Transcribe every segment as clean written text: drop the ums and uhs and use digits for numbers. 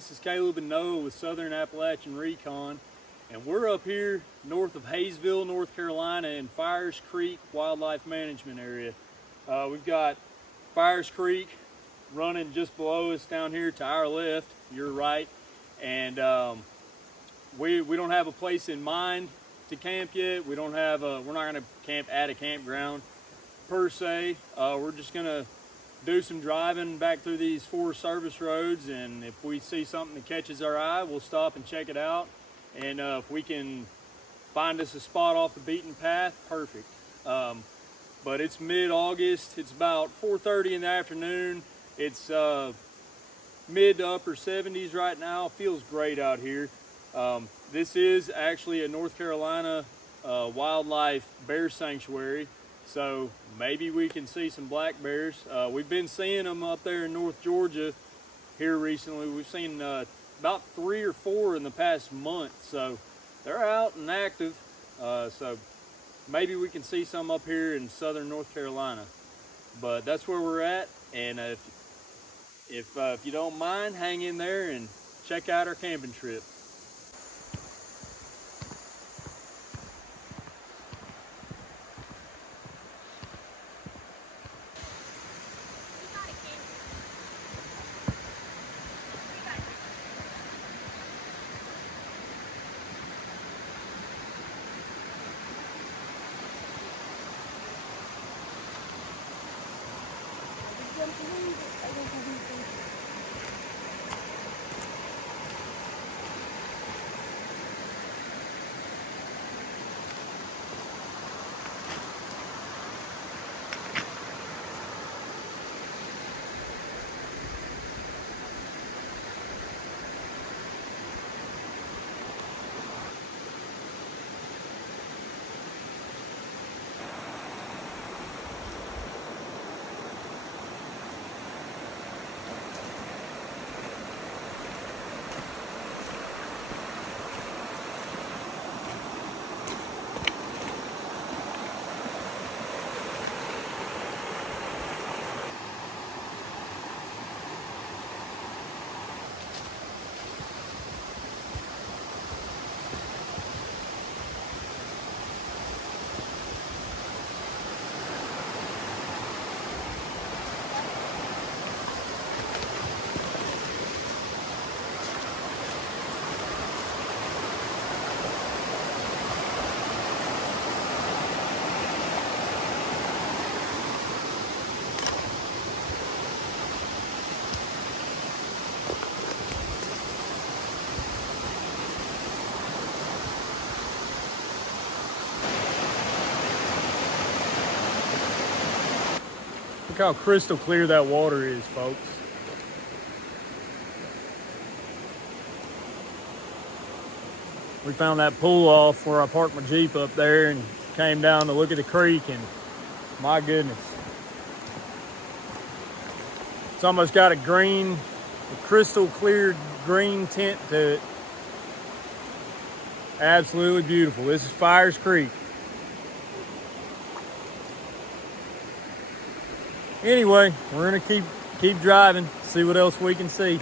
This is Caleb and Noah with Southern Appalachian Recon, and we're up here north of Hayesville, North Carolina in Fires Creek Wildlife Management Area. We've got Fires Creek running just below us down here to our left, your right, and we don't have a place in mind to camp yet. We're not going to camp at a campground per se. We're just going to do some driving back through these Forest Service roads, and if we see something that catches our eye, we'll stop and check it out. And if we can find us a spot off the beaten path, perfect. But it's mid-August. It's about 4:30 in the afternoon. It's mid to upper 70s right now. Feels great out here. This is actually a North Carolina wildlife bear sanctuary, so maybe we can see some black bears. We've been seeing them up there in North Georgia here recently. We've seen about 3 or 4 in the past month, so they're out and active. So maybe we can see some up here in southern North Carolina. But that's where we're at, and if you don't mind, hang in there and check out our camping trip. Look how crystal clear that water is, folks. We found that pool off where I parked my Jeep up there and came down to look at the creek, and my goodness. It's almost got a crystal clear green tint to it. Absolutely beautiful. This is Fires Creek. Anyway, we're gonna keep driving, see what else we can see.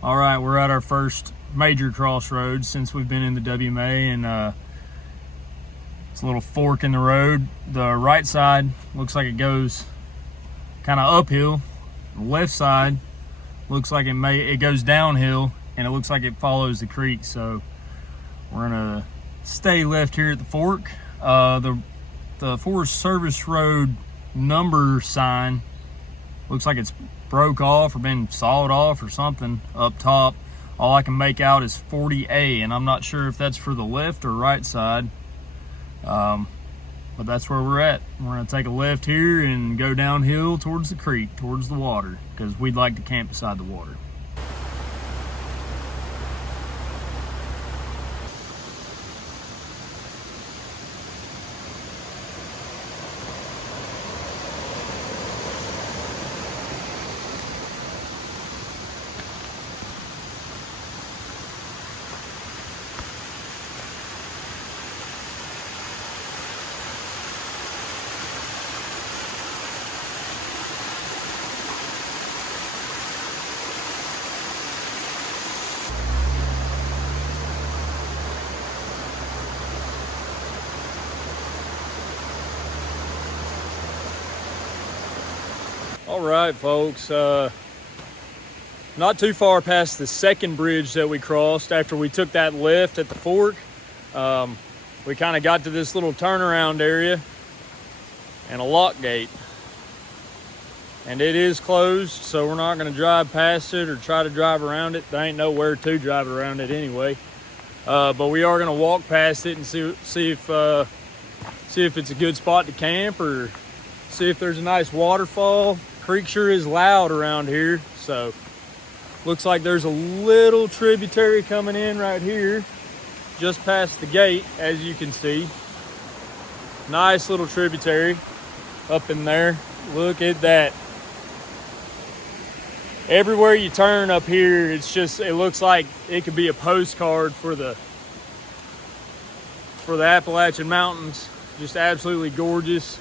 All right, we're at our first major crossroads since we've been in the WMA, and it's a little fork in the road. The right side looks like it goes kind of uphill. The left side looks like it goes downhill, and it looks like it follows the creek. So we're gonna stay left here at the fork. The Forest Service Road number sign looks like it's broke off or been sawed off or something up top. all I can make out is 40A, and I'm not sure if that's for the left or right side. But that's where we're at. We're gonna take a left here and go downhill towards the creek, towards the water, because we'd like to camp beside the water. All right, folks, not too far past the second bridge that we crossed after we took that left at the fork. We kind of got to this little turnaround area and a lock gate. And it is closed, so we're not gonna drive past it or try to drive around it. There ain't nowhere to drive around it anyway. But we are gonna walk past it and see if it's a good spot to camp, or see if there's a nice waterfall. Creek sure is loud around here, so looks like there's a little tributary coming in right here just past the gate, as you can see. Nice little tributary up in there. Look at that. Everywhere you turn up here, it looks like it could be a postcard for the Appalachian Mountains. Just absolutely gorgeous.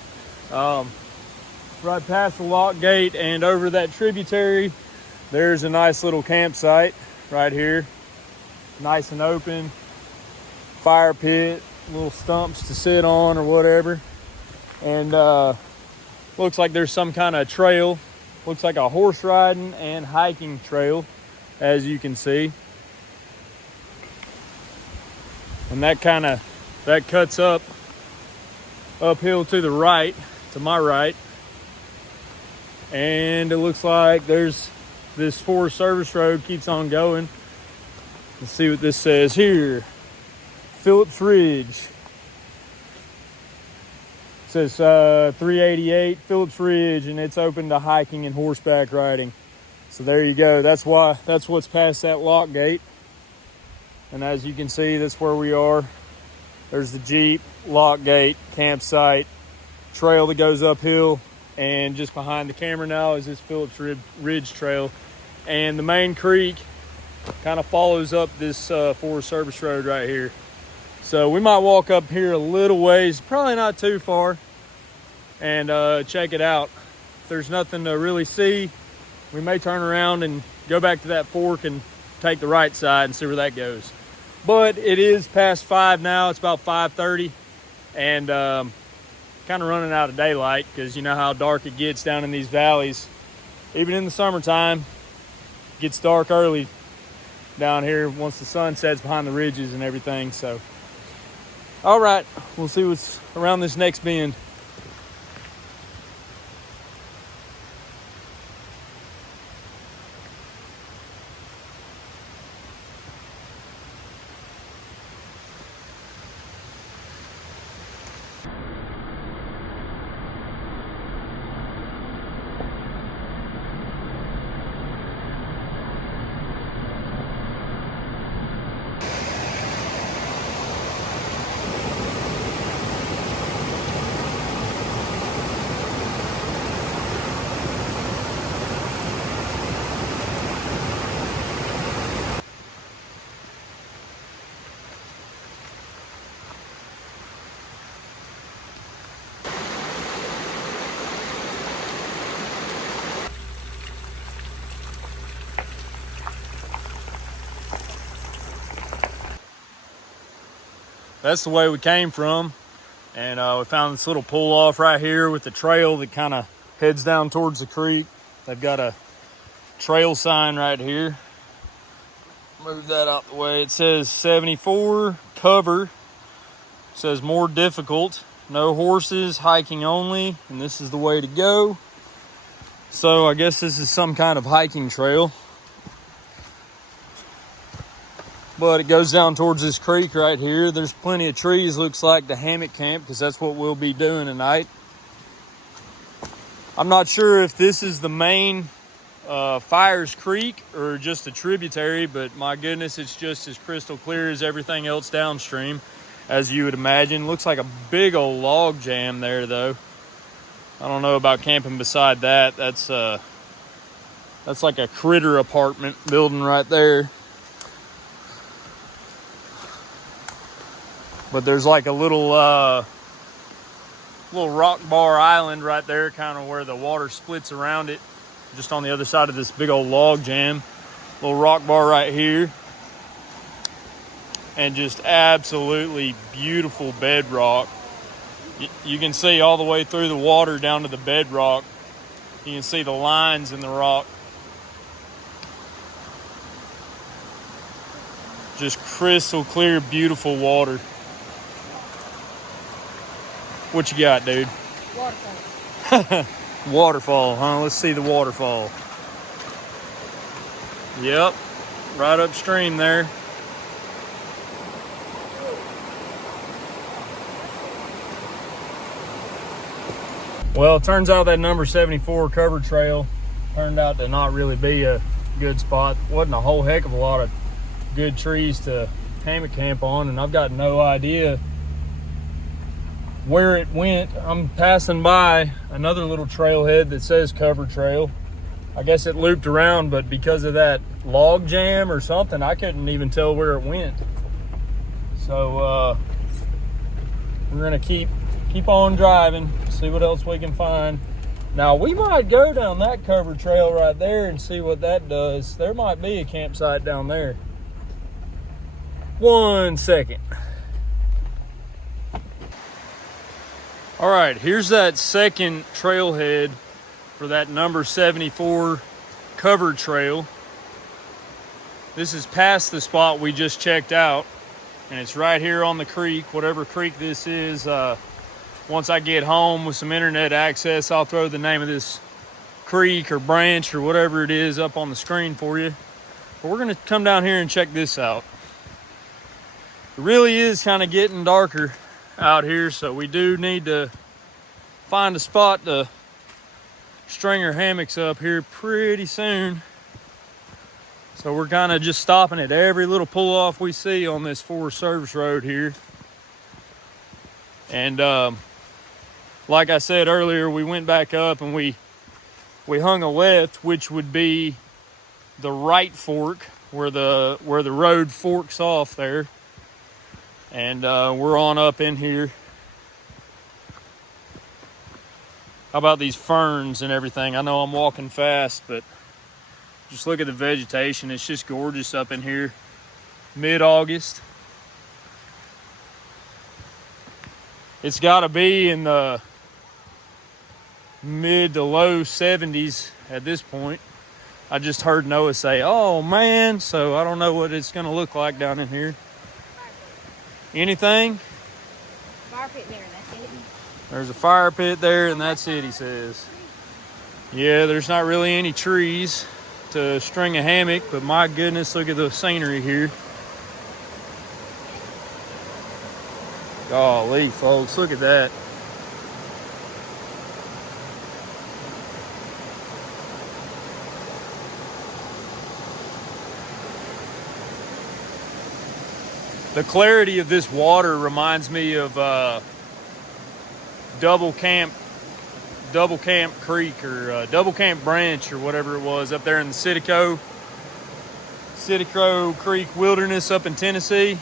Right past the lock gate and over that tributary, there's a nice little campsite right here. Nice and open. Fire pit, little stumps to sit on or whatever. And looks like there's some kind of trail. Looks like a horse riding and hiking trail, as you can see. And that cuts uphill to the right, to my right. And it looks like there's this Forest Service road keeps on going. Let's see what this says here. Phillips Ridge. It says 388 Phillips Ridge, and it's open to hiking and horseback riding. So there you go. That's what's past that lock gate. And as you can see, that's where we are. There's the Jeep, lock gate, campsite, trail that goes uphill. And just behind the camera now is this Phillips Ridge Trail. And the main creek kind of follows up this Forest Service road right here. So we might walk up here a little ways, probably not too far, and check it out. If there's nothing to really see, we may turn around and go back to that fork and take the right side and see where that goes. But it is past 5 now. It's about 5:30, and kind of running out of daylight, because you know how dark it gets down in these valleys. Even in the summertime, it gets dark early down here once the sun sets behind the ridges and everything. So all right, we'll see what's around this next bend. That's the way we came from, and we found this little pull off right here with the trail that kind of heads down towards the creek. They've got a trail sign right here. Move that out the way. It says 74 cover. It says more difficult, no horses, hiking only, and this is the way to go. So I guess this is some kind of hiking trail. but it goes down towards this creek right here. There's plenty of trees, looks like the hammock camp, because that's what we'll be doing tonight. I'm not sure if this is the main Fires Creek or just a tributary, but my goodness, it's just as crystal clear as everything else downstream, as you would imagine. Looks like a big old log jam there, though. I don't know about camping beside that. That's like a critter apartment building right there. But there's like a little rock bar island right there, kind of where the water splits around it, just on the other side of this big old log jam. Little rock bar right here. And just absolutely beautiful bedrock. You can see all the way through the water down to the bedrock. You can see the lines in the rock. Just crystal clear, beautiful water. What you got, dude? Waterfall. Waterfall, huh? Let's see the waterfall. Yep, right upstream there. Well, it turns out that number 74 cover trail turned out to not really be a good spot. Wasn't a whole heck of a lot of good trees to hammock camp on, and I've got no idea where it went. I'm passing by another little trailhead that says cover trail. I guess it looped around, but because of that log jam or something, I couldn't even tell where it went. So we're gonna keep on driving, see what else we can find. Now we might go down that cover trail right there and see what that does. There might be a campsite down there. 1 second. All right, here's that second trailhead for that number 74 cover trail. This is past the spot we just checked out, and it's right here on the creek, whatever creek this is. Once I get home with some internet access, I'll throw the name of this creek or branch or whatever it is up on the screen for you. But we're gonna come down here and check this out. It really is kind of getting darker out here, so we do need to find a spot to string our hammocks up here pretty soon. So we're kind of just stopping at every little pull-off we see on this Forest Service road here. And like I said earlier, we went back up and we hung a left, which would be the right fork where the road forks off there. And we're on up in here. How about these ferns and everything? I know I'm walking fast, but just look at the vegetation. It's just gorgeous up in here. Mid-August. It's got to be in the mid to low 70s at this point. I just heard Noah say, "Oh man," so I don't know what it's going to look like down in here. Anything? Fire pit there, that's it. There's a fire pit there, and that's it, he says. Yeah, there's not really any trees to string a hammock, but my goodness, look at the scenery here. Golly, folks, look at that. The clarity of this water reminds me of Double Camp Creek or Double Camp Branch or whatever it was up there in the Citico Creek Wilderness up in Tennessee.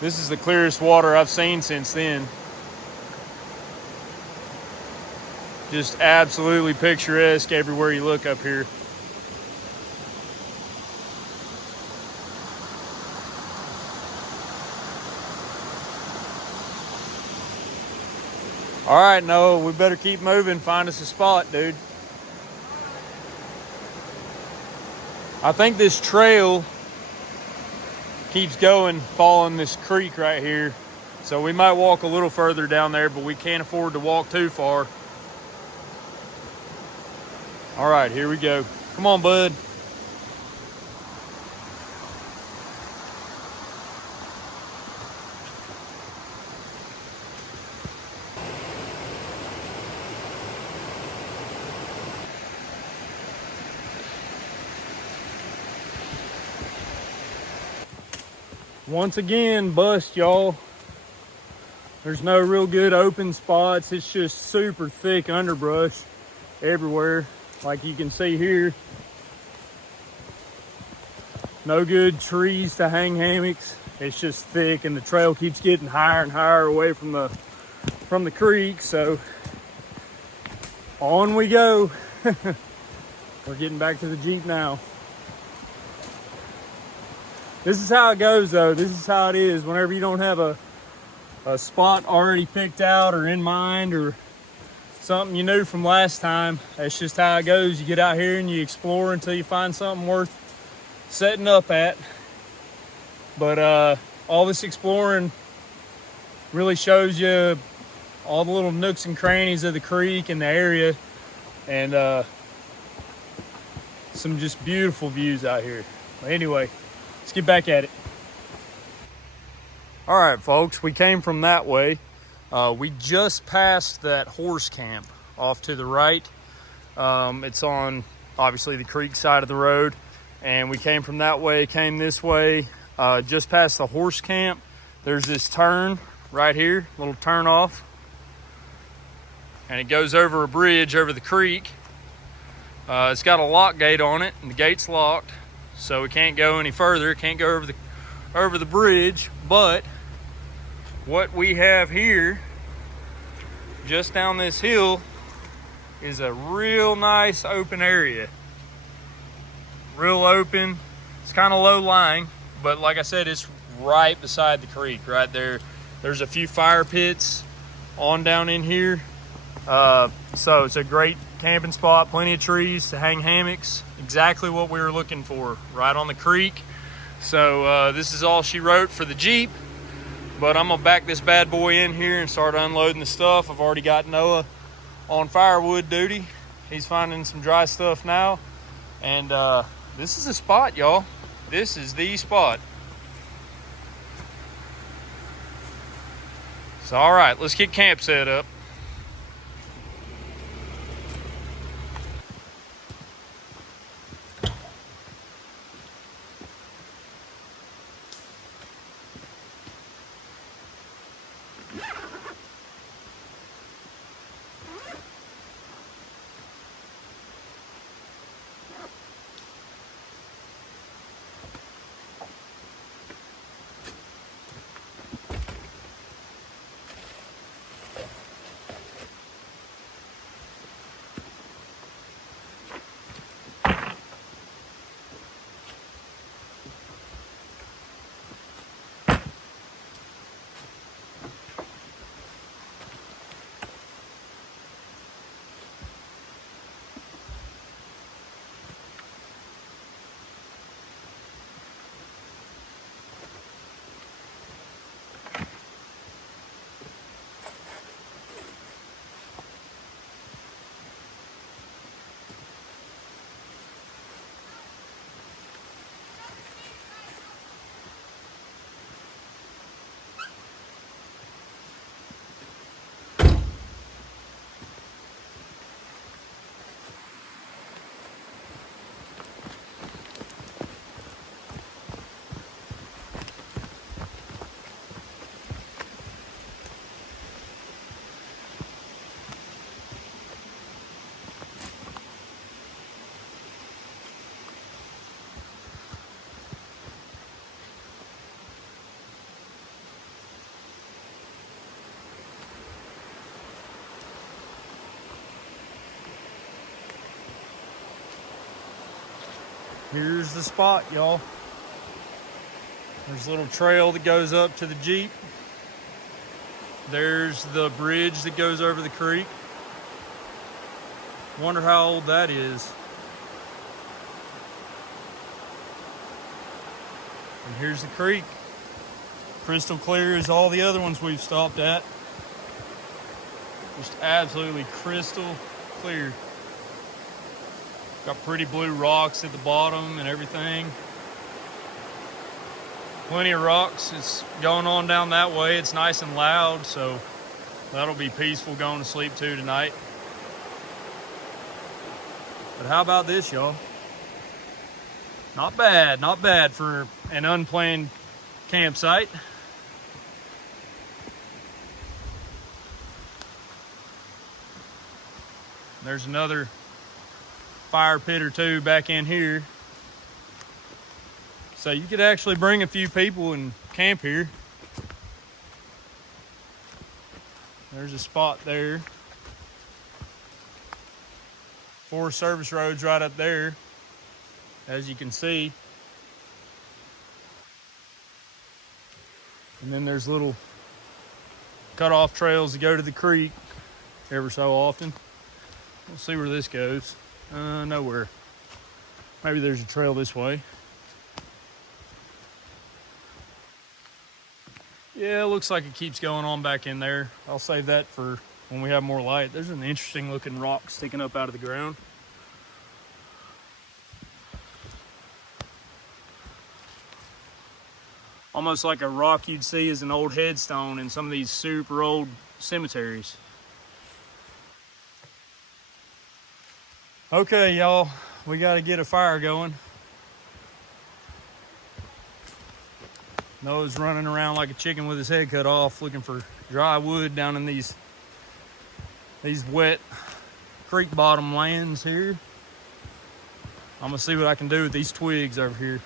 This is the clearest water I've seen since then. Just absolutely picturesque everywhere you look up here. All right, Noah, we better keep moving. Find us a spot, dude. I think this trail keeps going, following this creek right here. So we might walk a little further down there, but we can't afford to walk too far. All right, here we go. Come on, bud. once again, bust, y'all. There's no real good open spots. It's just super thick underbrush everywhere. Like you can see here, no good trees to hang hammocks. It's just thick, and the trail keeps getting higher and higher away from the creek. So on we go. We're getting back to the Jeep now. This is how it goes, though. This is how it is whenever you don't have a spot already picked out or in mind, or something you knew from last time. That's just how it goes. You get out here and you explore until you find something worth setting up at. But all this exploring really shows you all the little nooks and crannies of the creek and the area, and some just beautiful views out here. But anyway, let's get back at it. All right, folks, we came from that way. We just passed that horse camp off to the right. It's on, obviously, the creek side of the road. And we came from that way, came this way, just past the horse camp. There's this turn right here, little turn off. And it goes over a bridge over the creek. It's got a lock gate on it, and the gate's locked. So we can't go any further, can't go over the bridge. But what we have here, just down this hill, is a real nice open area. Real open. It's kind of low lying, but like I said, it's right beside the creek, right there. There's a few fire pits on down in here. So it's a great camping spot, plenty of trees to hang hammocks. Exactly what we were looking for, right on the creek. So this is all she wrote for the Jeep, but I'm gonna back this bad boy in here and start unloading the stuff. I've already got Noah on firewood duty. He's finding some dry stuff now. And this is a spot, y'all. This is the spot. So, all right, let's get camp set up. Here's the spot, y'all. There's a little trail that goes up to the Jeep. There's the bridge that goes over the creek. Wonder how old that is. And here's the creek. Crystal clear as all the other ones we've stopped at. Just absolutely crystal clear. Got pretty blue rocks at the bottom and everything. Plenty of rocks. It's going on down that way. It's nice and loud, so that'll be peaceful going to sleep too tonight. But how about this, y'all? Not bad for an unplanned campsite. There's another fire pit or two back in here. So you could actually bring a few people and camp here. There's a spot there. Forest Service Road's right up there, as you can see. And then there's little cut-off trails that go to the creek ever so often. We'll see where this goes. Nowhere. Maybe there's a trail this way. Yeah, it looks like it keeps going on back in there. I'll save that for when we have more light. There's an interesting looking rock sticking up out of the ground. Almost like a rock you'd see as an old headstone in some of these super old cemeteries. Okay, y'all, we gotta get a fire going. Noah's running around like a chicken with his head cut off, looking for dry wood down in these wet creek bottom lands here. I'm gonna see what I can do with these twigs over here.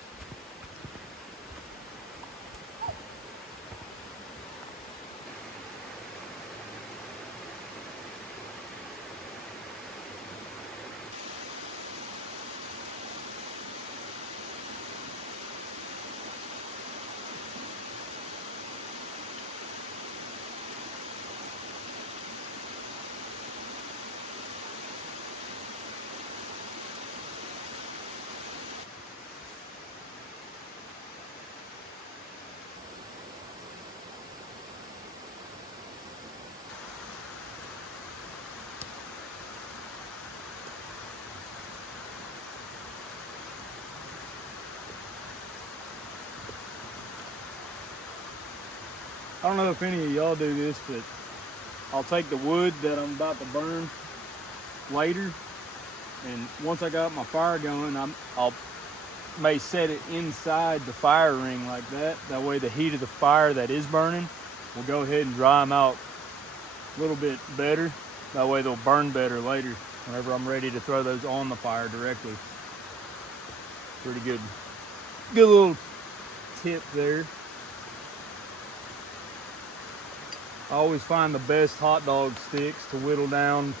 I don't know if any of y'all do this, but I'll take the wood that I'm about to burn later, and once I got my fire going, I'll may set it inside the fire ring like that. That way the heat of the fire that is burning will go ahead and dry them out a little bit better. That way they'll burn better later whenever I'm ready to throw those on the fire directly. Pretty good little tip there. I always find the best hot dog sticks to whittle down,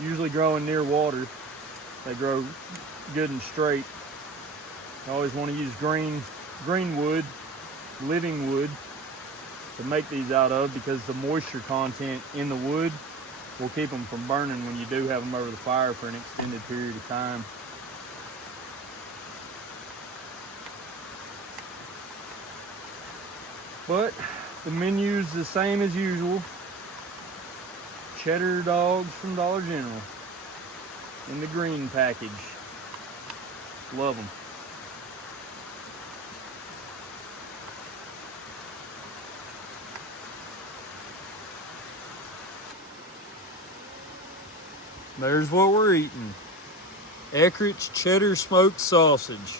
usually growing near water. They grow good and straight. I always want to use green wood, living wood, to make these out of, because the moisture content in the wood will keep them from burning when you do have them over the fire for an extended period of time. But the menu's the same as usual. Cheddar dogs from Dollar General in the green package. Love them. There's what we're eating. Eckrich cheddar smoked sausage.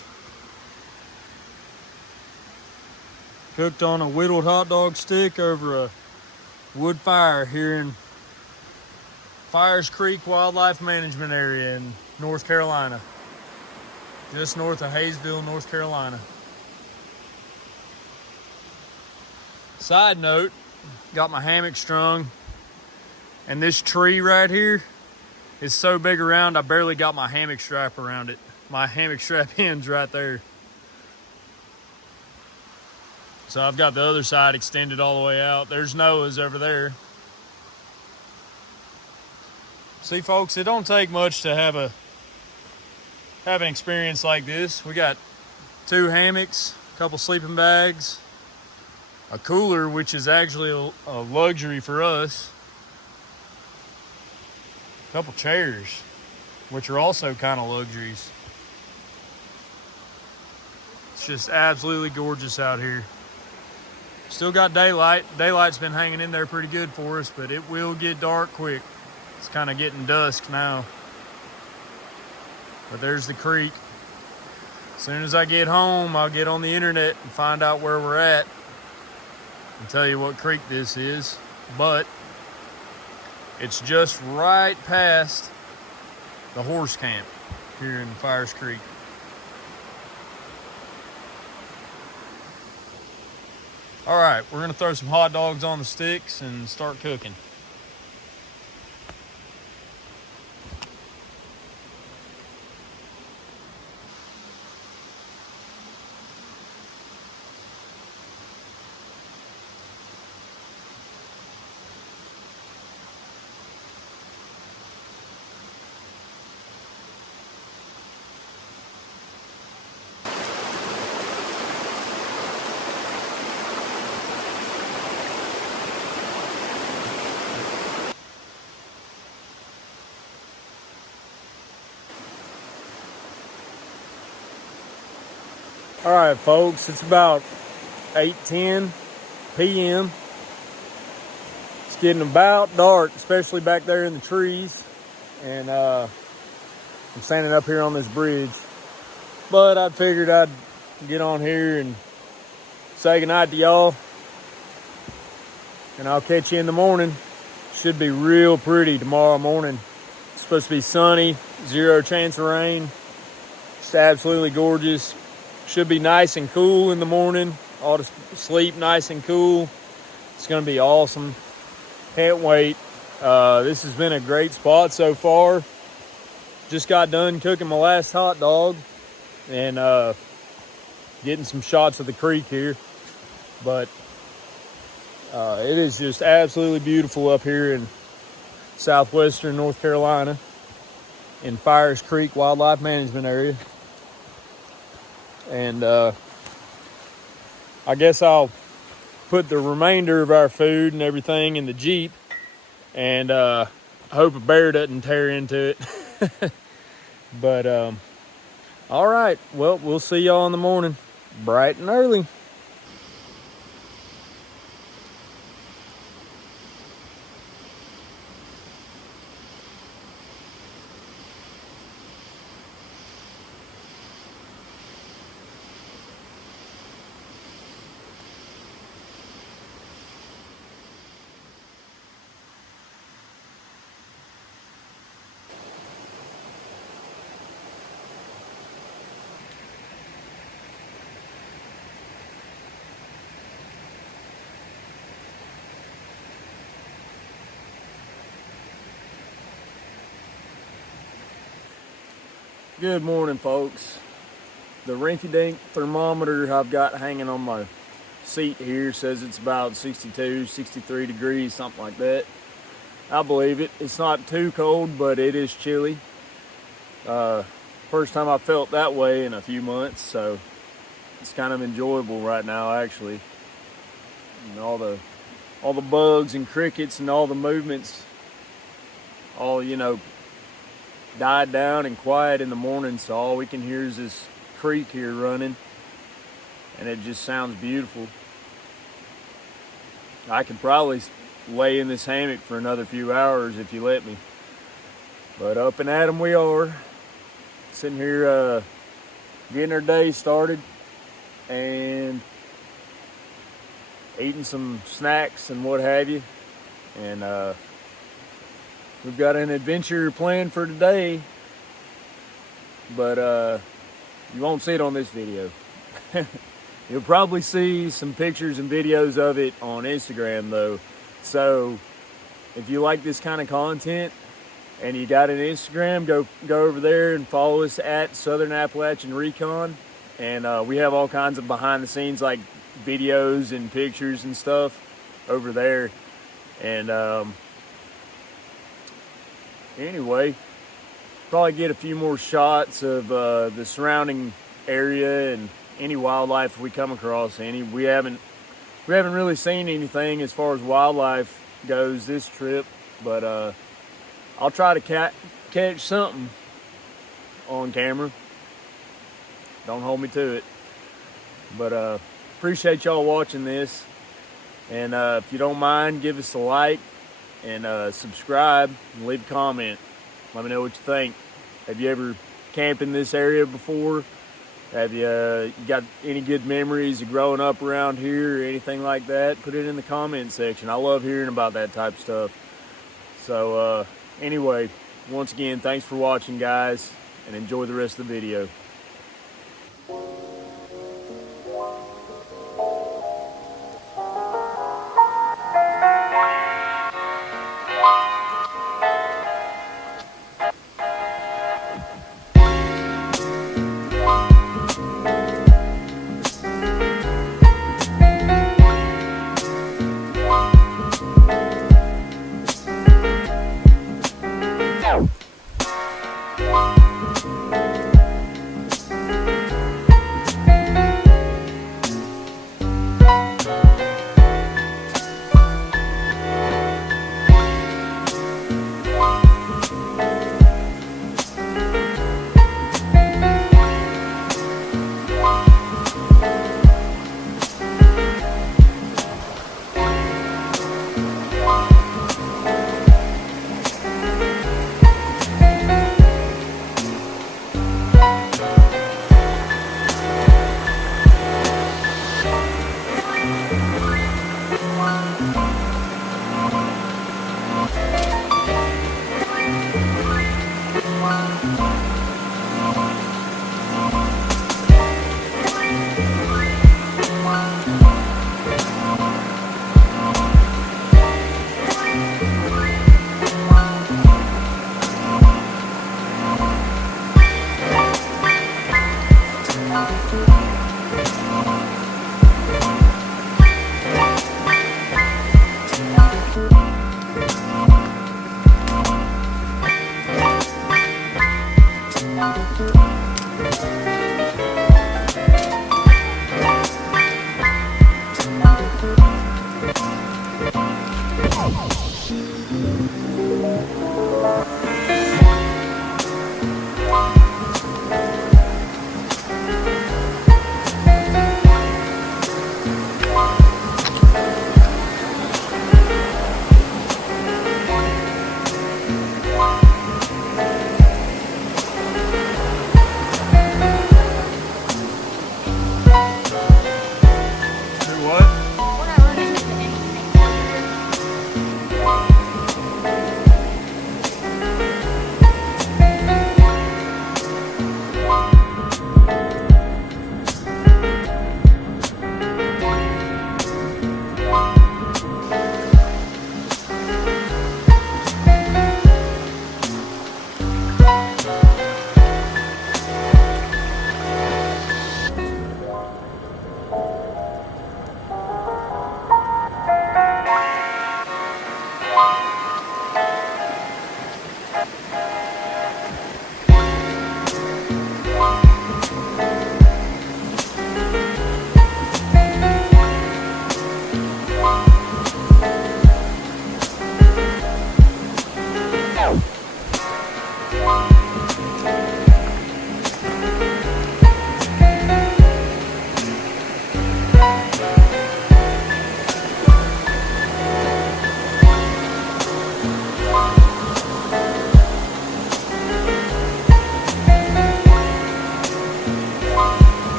Cooked on a whittled hot dog stick over a wood fire here in Fires Creek Wildlife Management Area in North Carolina. Just north of Hayesville, North Carolina. Side note, got my hammock strung, and this tree right here is so big around, I barely got my hammock strap around it. My hammock strap ends right there. So I've got the other side extended all the way out. There's Noah's over there. See, folks, it don't take much to have an experience like this. We got 2 hammocks, a couple sleeping bags, a cooler, which is actually a luxury for us, a couple chairs, which are also kind of luxuries. It's just absolutely gorgeous out here. Still got daylight. Daylight's been hanging in there pretty good for us, but it will get dark quick. It's kind of getting dusk now. But there's the creek. As soon as I get home, I'll get on the internet and find out where we're at and tell you what creek this is. But it's just right past the horse camp here in Fires Creek. All right, we're gonna throw some hot dogs on the sticks and start cooking. All right, folks, it's about 8:10 p.m. It's getting about dark, especially back there in the trees. And I'm standing up here on this bridge. But I figured I'd get on here and say goodnight to y'all. And I'll catch you in the morning. Should be real pretty tomorrow morning. It's supposed to be sunny, 0 chance of rain. Just absolutely gorgeous. Should be nice and cool in the morning. Ought to sleep nice and cool. It's going to be awesome. Can't wait. This has been a great spot so far. Just got done cooking my last hot dog and getting some shots of the creek here. But it is just absolutely beautiful up here in southwestern North Carolina in Fires Creek Wildlife Management Area. And I guess I'll put the remainder of our food and everything in the Jeep, and I hope a bear doesn't tear into it. But all right, well, we'll see y'all in the morning, bright and early. Good morning, folks. The rinky-dink thermometer I've got hanging on my seat here says it's about 62, 63 degrees, something like that. I believe it. It's not too cold, but it is chilly. First time I felt that way in a few months, so it's kind of enjoyable right now, actually. And all the bugs and crickets and all the movements, all, died down and quiet in the morning, so all we can hear is this creek here running, and it just sounds beautiful. I could probably lay in this hammock for another few hours if you let me, but up and at 'em we are, sitting here getting our day started and eating some snacks and what have you. And we've got an adventure planned for today, but you won't see it on this video. You'll probably see some pictures and videos of it on Instagram though. So if you like this kind of content and you got an Instagram, go over there and follow us at Southern Appalachian Recon. And we have all kinds of behind the scenes like videos and pictures and stuff over there. And anyway, probably get a few more shots of the surrounding area and any wildlife if we come across any. We haven't really seen anything as far as wildlife goes this trip, but I'll try to catch something on camera. Don't hold me to it, but appreciate y'all watching this. And if you don't mind, give us a like and subscribe and leave a comment. Let me know what you think. Have you ever camped in this area before? Have you got any good memories of growing up around here or anything like that? Put it in the comment section. I love hearing about that type of stuff. So anyway, once again, thanks for watching, guys, and enjoy the rest of the video.